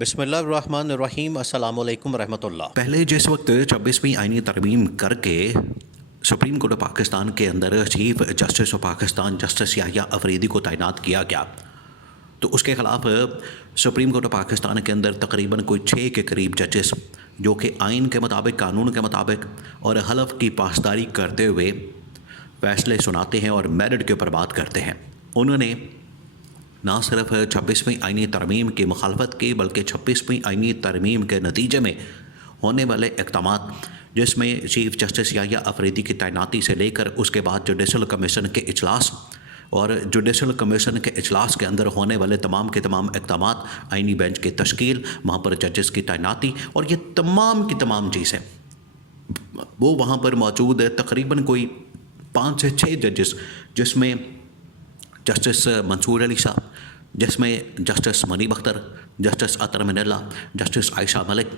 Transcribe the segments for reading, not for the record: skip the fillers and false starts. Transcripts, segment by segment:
بسم اللہ الرحمن الرحیم۔ السلام علیکم ورحمۃ اللہ۔ پہلے جس وقت 26ویں آئینی ترمیم کر کے سپریم کورٹ آف پاکستان کے اندر chief justice of Pakistan justice Yahya Afridi کو تعینات کیا گیا تو اس کے خلاف سپریم کورٹ آف پاکستان کے اندر تقریباً کوئی 6 کے قریب ججز جو کہ آئین کے مطابق، قانون کے مطابق اور حلف کی پاسداری کرتے ہوئے فیصلے سناتے ہیں اور میرٹ کے اوپر بات کرتے ہیں، انہوں نے نہ صرف 26ویں آئینی ترمیم کی مخالفت کی بلکہ 26ویں آئینی ترمیم کے نتیجے میں ہونے والے اقدامات، جس میں چیف جسٹس یحییٰ افریدی کی تعیناتی سے لے کر اس کے بعد جوڈیشل کمیشن کے اجلاس اور جوڈیشل کمیشن کے اجلاس کے اندر ہونے والے تمام کے تمام اقدامات، آئینی بینچ کی تشکیل، وہاں پر ججز کی تعیناتی اور یہ تمام کی تمام چیزیں وہ وہاں پر موجود ہے۔ تقریباً کوئی 5 سے 6 ججز، جس میں جسٹس منصور علی صاحب، جس میں جسٹس منیب اختر، جسٹس اطہر من اللہ، جسٹس عائشہ ملک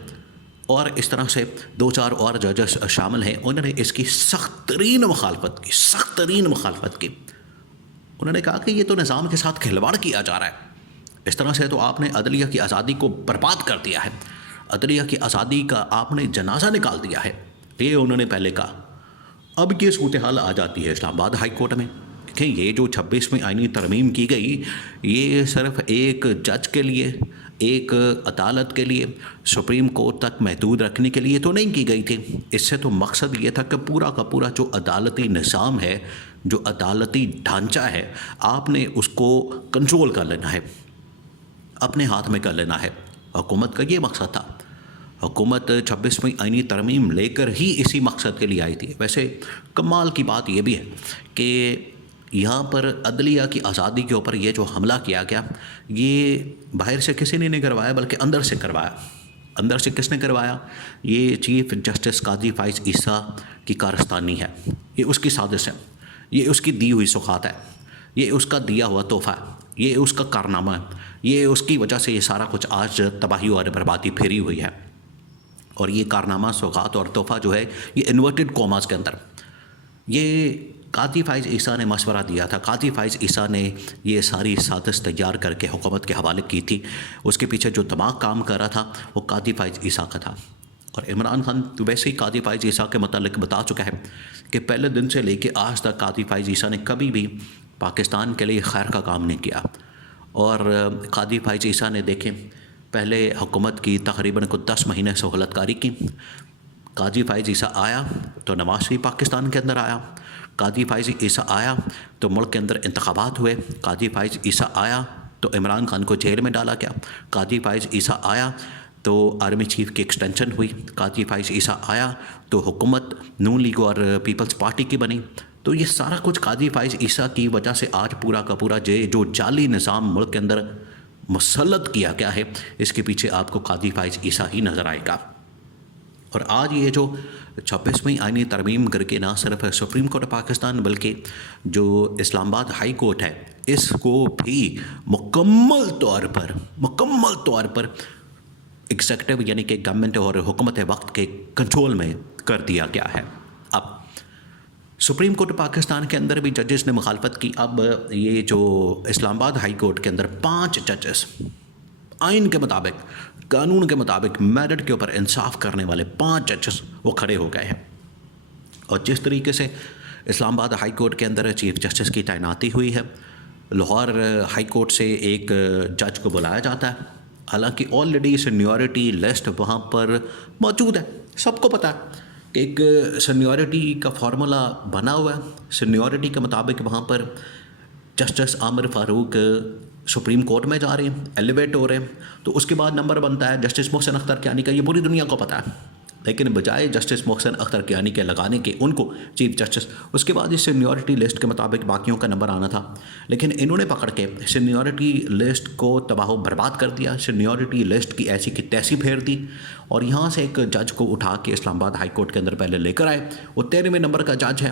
اور اس طرح سے 2-4 اور ججز شامل ہیں، انہوں نے اس کی سخت ترین مخالفت کی۔ انہوں نے کہا کہ یہ تو نظام کے ساتھ کھلواڑ کیا جا رہا ہے، اس طرح سے تو آپ نے عدلیہ کی آزادی کو برباد کر دیا ہے، عدلیہ کی آزادی کا آپ نے جنازہ نکال دیا ہے، یہ انہوں نے پہلے کہا۔ اب یہ صورتحال آ جاتی ہے اسلام آباد ہائی کورٹ میں کہ یہ جو 26ویں آئینی ترمیم کی گئی، یہ صرف ایک جج کے لیے، ایک عدالت کے لیے، سپریم کورٹ تک محدود رکھنے کے لیے تو نہیں کی گئی تھی۔ اس سے تو مقصد یہ تھا کہ پورا کا پورا جو عدالتی نظام ہے، جو عدالتی ڈھانچہ ہے، آپ نے اس کو کنٹرول کر لینا ہے، اپنے ہاتھ میں کر لینا ہے۔ حکومت کا یہ مقصد تھا، حکومت 26ویں آئینی ترمیم لے کر ہی اسی مقصد کے لیے آئی تھی۔ ویسے کمال کی بات یہ بھی ہے کہ یہاں پر عدلیہ کی آزادی کے اوپر یہ جو حملہ کیا گیا، یہ باہر سے کسی نے نہیں کروایا بلکہ اندر سے کروایا۔ اندر سے کس نے کروایا؟ یہ چیف جسٹس قاضی فائز عیسیٰ کی کارستانی ہے، یہ اس کی سازش ہے، یہ اس کی دی ہوئی سوغات ہے، یہ اس کا دیا ہوا تحفہ ہے، یہ اس کا کارنامہ ہے، یہ اس کی وجہ سے یہ سارا کچھ آج تباہی اور بربادی پھیری ہوئی ہے۔ اور یہ کارنامہ، سوغات اور تحفہ جو ہے، یہ انورٹڈ کوماز کے اندر، یہ قاضی فائز عیسیٰ نے مشورہ دیا تھا، قاضی فائز عیسیٰ نے یہ ساری سازش تیار کر کے حکومت کے حوالے کی تھی۔ اس کے پیچھے جو دماغ کام کر رہا تھا وہ قاضی فائز عیسیٰ کا تھا۔ اور عمران خان ویسے ہی قاضی فائز عیسیٰ کے متعلق بتا چکا ہے کہ پہلے دن سے لے کے آج تک قاضی فائز عیسیٰ نے کبھی بھی پاکستان کے لیے خیر کا کام نہیں کیا۔ اور قاضی فائز عیسیٰ نے دیکھیں، پہلے حکومت کی تقریباً کو 10 مہینے سہولت کاری کی۔ قاضی فائز عیسیٰ آیا تو نواز شریف پاکستان کے اندر آیا، قاضی فائز عیسیٰ آیا تو ملک کے اندر انتخابات ہوئے، قاضی فائز عیسیٰ آیا تو عمران خان کو جیل میں ڈالا گیا، قاضی فائز عیسیٰ آیا تو آرمی چیف کی ایکسٹینشن ہوئی، قاضی فائز عیسیٰ آیا تو حکومت نون لیگ اور پیپلز پارٹی کی بنی۔ تو یہ سارا کچھ قاضی فائز عیسیٰ کی وجہ سے آج پورا کا پورا جو جعلی نظام ملک کے اندر مسلط کیا گیا ہے، اس کے پیچھے آپ کو قاضی فائز عیسیٰ ہی نظر آئے گا۔ اور آج یہ جو 26ویں آئینی ترمیم کر کے نہ صرف سپریم کورٹ آف پاکستان بلکہ جو اسلام آباد ہائی کورٹ ہے، اس کو بھی مکمل طور پر ایگزیکٹو یعنی کہ گورنمنٹ اور حکومت وقت کے کنٹرول میں کر دیا گیا ہے۔ اب سپریم کورٹ پاکستان کے اندر بھی ججز نے مخالفت کی۔ اب یہ جو اسلام آباد ہائی کورٹ کے اندر 5 ججز آئین کے مطابق، قانون کے مطابق، میرٹ کے اوپر انصاف کرنے والے 5 ججز وہ کھڑے ہو گئے ہیں۔ اور جس طریقے سے اسلام آباد ہائی کورٹ کے اندر چیف جسٹس کی تعیناتی ہوئی ہے، لاہور ہائی کورٹ سے ایک جج کو بلایا جاتا ہے، حالانکہ آلریڈی سینیورٹی لسٹ وہاں پر موجود ہے، سب کو پتہ ہے کہ ایک سینیورٹی کا فارمولا بنا ہوا ہے، سینیورٹی کے مطابق وہاں پر جسٹس عامر فاروق سپریم کورٹ میں جا رہے ہیں، ایلیویٹ ہو رہے ہیں، تو اس کے بعد نمبر بنتا ہے جسٹس محسن اختر کیانی کا۔ یہ پوری دنیا کو پتہ ہے، لیکن بجائے جسٹس محسن اختر کیانی کے لگانے کے ان کو چیف جسٹس، اس کے بعد اس سینیورٹی لسٹ کے مطابق باقیوں کا نمبر آنا تھا، لیکن انہوں نے پکڑ کے سینیورٹی لسٹ کو تباہ و برباد کر دیا، سینیورٹی لسٹ کی ایسی کی تیسی پھیر دی، اور یہاں سے ایک جج کو اٹھا کے اسلام آباد ہائی کورٹ کے اندر پہلے لے کر آئے۔ وہ 13ویں نمبر کا جج ہے،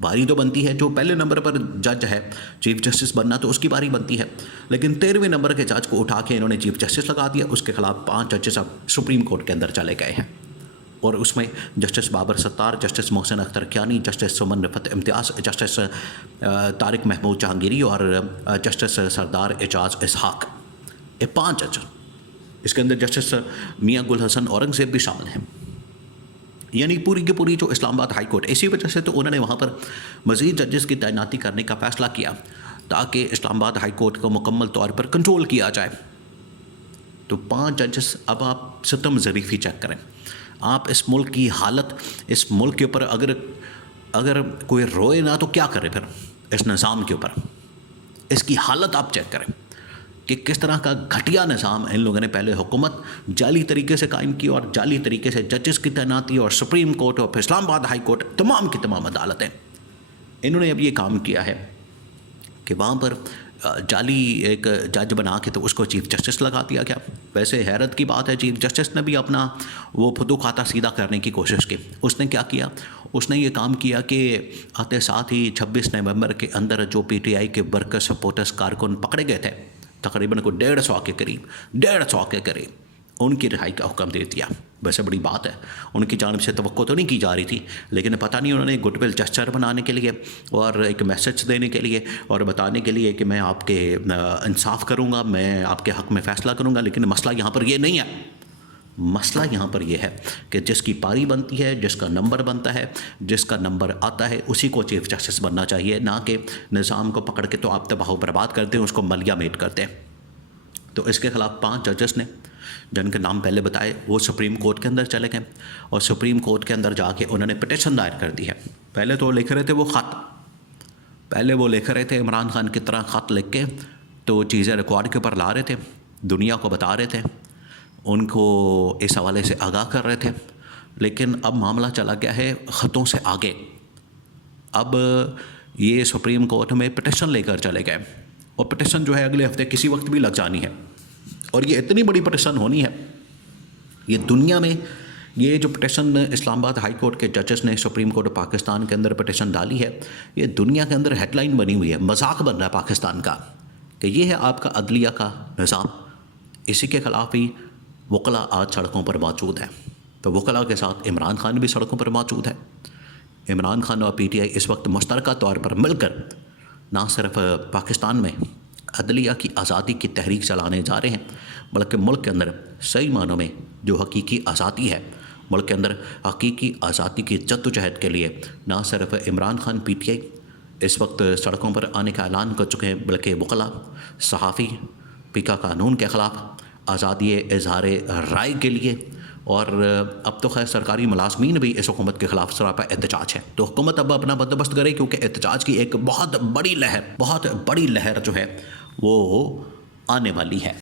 باری تو بنتی ہے جو پہلے نمبر پر جج ہے چیف جسٹس بننا، تو اس کی باری بنتی ہے، لیکن 13ویں نمبر کے جج کو اٹھا کے انہوں نے چیف جسٹس لگا دیا۔ اس کے خلاف 5 ججز اب سپریم کورٹ کے اندر چلے گئے ہیں، اور اس میں جسٹس بابر ستار، جسٹس محسن اختر کیانی، جسٹس سمن رفت امتیاز، جسٹس طارق محمود جہانگیری اور جسٹس سردار اعجاز اسحاق، یہ 5 جج اس کے اندر جسٹس میاں گل حسن اورنگزیب بھی شامل ہیں، یعنی پوری کی پوری جو اسلام آباد ہائی کورٹ. اسی وجہ سے تو انہوں نے وہاں پر مزید ججز کی تعیناتی کرنے کا فیصلہ کیا تاکہ اسلام آباد ہائی کورٹ کو مکمل طور پر کنٹرول کیا جائے. تو 5 ججز. اب آپ ستم ظریفی چیک کریں. آپ اس ملک کی حالت، اس ملک کے اوپر اگر کوئی روئے نہ تو کیا کرے پھر اس نظام کے اوپر. اس کی حالت آپ چیک کریں کہ کس طرح کا گھٹیا نظام ان لوگوں نے پہلے حکومت جعلی طریقے سے قائم کی اور جعلی طریقے سے ججز کی تعیناتی اور سپریم کورٹ اور اسلام آباد ہائی کورٹ تمام کی تمام عدالتیں انہوں نے اب یہ کام کیا ہے کہ وہاں پر جعلی ایک جج بنا کے تو اس کو چیف جسٹس لگا دیا گیا. ویسے حیرت کی بات ہے چیف جسٹس نے بھی اپنا وہ پھدو کھاتا سیدھا کرنے کی کوشش کی. اس نے کیا کیا؟ اس نے یہ کام کیا کہ آتے ساتھ ہی 26 نومبر کے اندر جو پی ٹی آئی کے ورکر سپورٹرز کارکن پکڑے گئے تھے تقریباً کو 150 کے قریب ان کی رہائی کا حکم دے دیا. ویسے بڑی بات ہے، ان کی جانب سے توقع تو نہیں کی جا رہی تھی، لیکن پتہ نہیں انہوں نے گڈ ول جسچر بنانے کے لیے اور ایک میسج دینے کے لیے اور بتانے کے لیے کہ میں آپ کے انصاف کروں گا، میں آپ کے حق میں فیصلہ کروں گا. لیکن مسئلہ یہاں پر یہ نہیں ہے. مسئلہ یہاں پر یہ ہے کہ جس کی پاری بنتی ہے، جس کا نمبر بنتا ہے، جس کا نمبر آتا ہے اسی کو چیف جسٹس بننا چاہیے، نہ کہ نظام کو پکڑ کے تو آپ تباہ و برباد کرتے ہیں، اس کو ملیا میٹ کرتے ہیں. تو اس کے خلاف 5 ججز نے جن کے نام پہلے بتائے وہ سپریم کورٹ کے اندر چلے گئے اور سپریم کورٹ کے اندر جا کے انہوں نے پٹیشن دائر کر دی ہے. پہلے تو لکھ رہے تھے وہ خط، لکھ رہے تھے عمران خان کی طرح خط لکھ کے تو چیزیں ریکارڈ کے اوپر لا رہے تھے، دنیا کو بتا رہے تھے، ان کو اس حوالے سے آگاہ کر رہے تھے. لیکن اب معاملہ چلا گیا ہے خطوں سے آگے. اب یہ سپریم کورٹ میں پٹیشن لے کر چلے گئے اور پٹیشن جو ہے اگلے ہفتے کسی وقت بھی لگ جانی ہے. اور یہ اتنی بڑی پٹیشن ہونی ہے، یہ دنیا میں یہ جو پٹیشن اسلام آباد ہائی کورٹ کے ججز نے سپریم کورٹ پاکستان کے اندر پٹیشن ڈالی ہے، یہ دنیا کے اندر ہیڈ لائن بنی ہوئی ہے، مذاق بن رہا ہے پاکستان کا کہ یہ ہے آپ کا عدلیہ کا نظام. اسی کے خلاف ہی وکلاء آج سڑکوں پر موجود ہیں. تو وکلاء کے ساتھ عمران خان بھی سڑکوں پر موجود ہے. عمران خان اور پی ٹی آئی اس وقت مشترکہ طور پر مل کر نہ صرف پاکستان میں عدلیہ کی آزادی کی تحریک چلانے جا رہے ہیں، بلکہ ملک کے اندر صحیح معنوں میں جو حقیقی آزادی ہے، ملک کے اندر حقیقی آزادی کی جدوجہد کے لیے نہ صرف Imran Khan P T I اس وقت سڑکوں پر آنے کا اعلان کر چکے ہیں، بلکہ وکلاء، صحافی، پیکا قانون کے خلاف، آزادی اظہار رائے کے لیے، اور اب تو خیر سرکاری ملازمین بھی اس حکومت کے خلاف سراپا احتجاج ہے. تو حکومت اب اپنا بندوبست کرے کیونکہ احتجاج کی ایک بہت بڑی لہر جو ہے وہ آنے والی ہے.